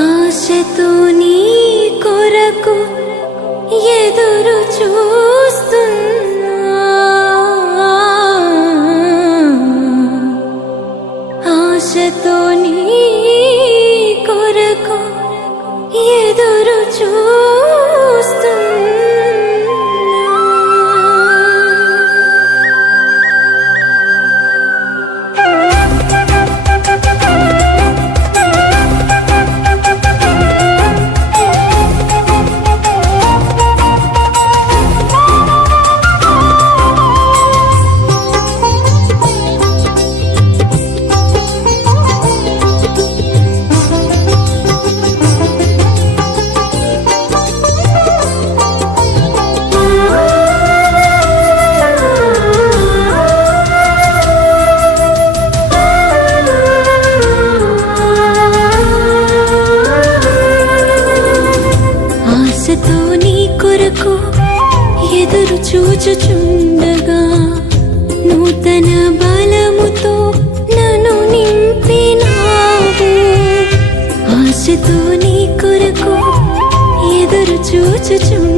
ఆశతో నీ కొరకు ఎదురు చూ చూచుచుండగా నూతన బలముతో నన్ను నింపినావు. ఆశతో నీ కొరకు ఎదురు చూచుచుండగా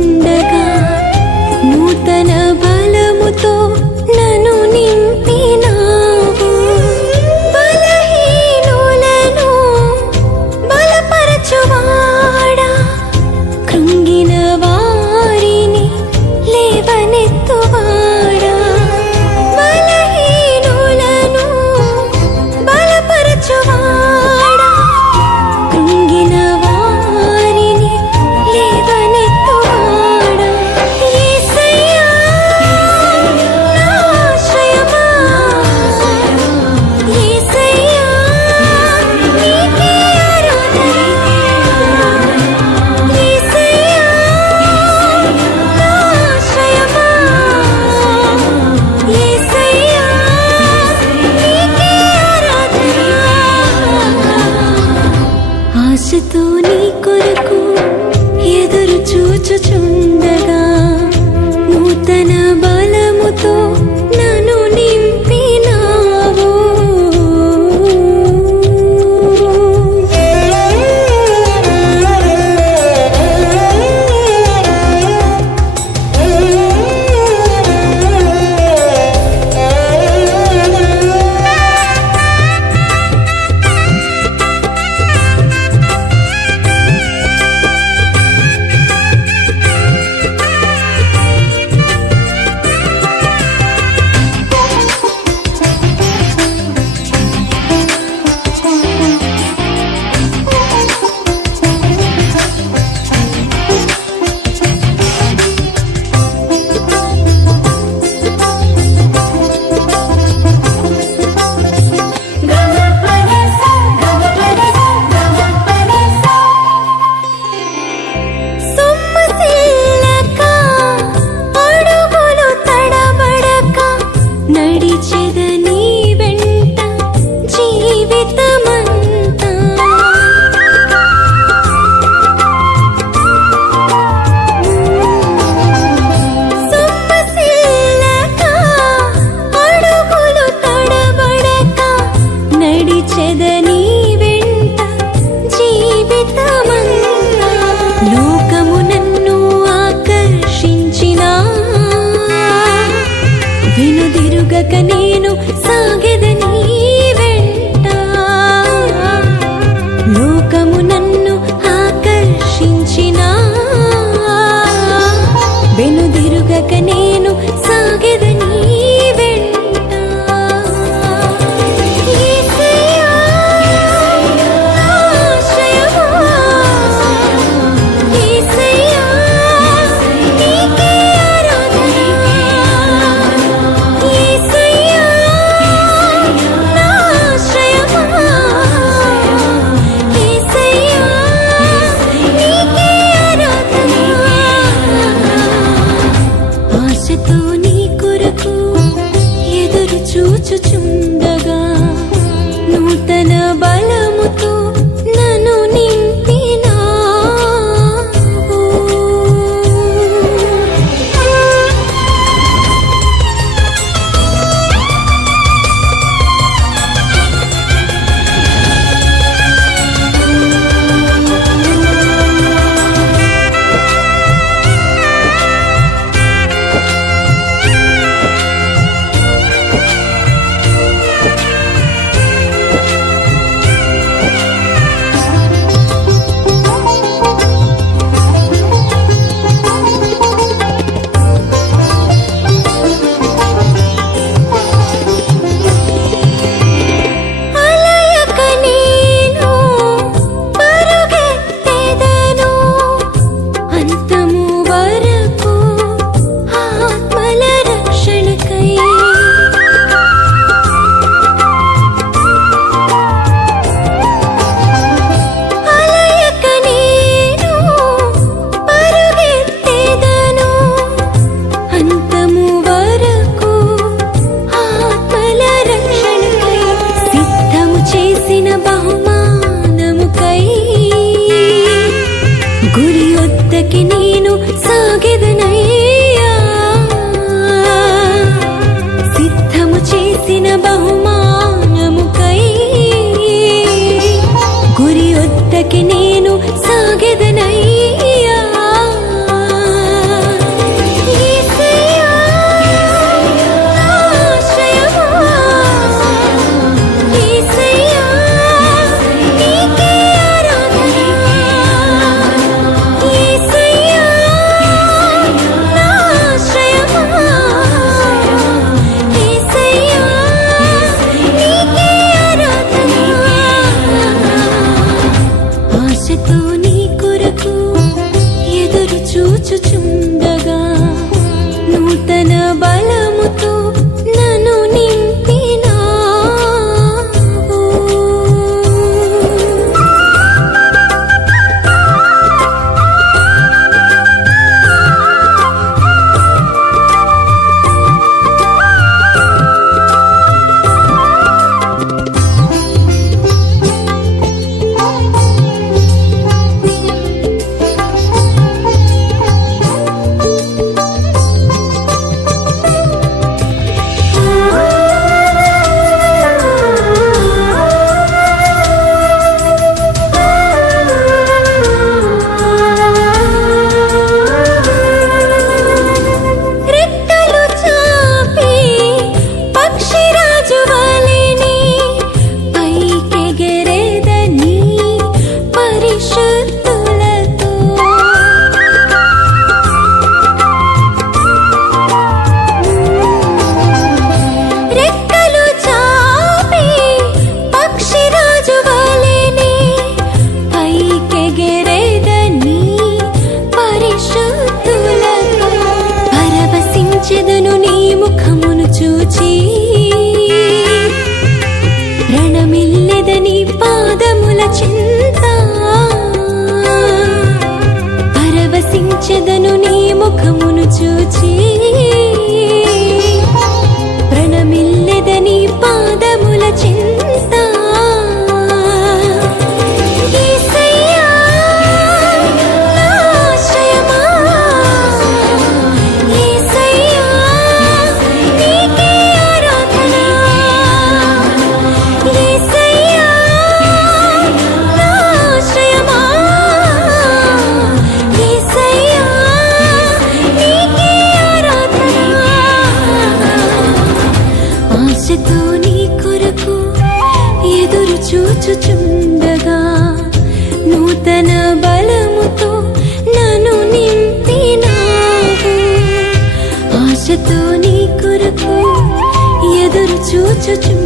ఆశతో నీ కొరకు ఎదురు చూచుచుండగా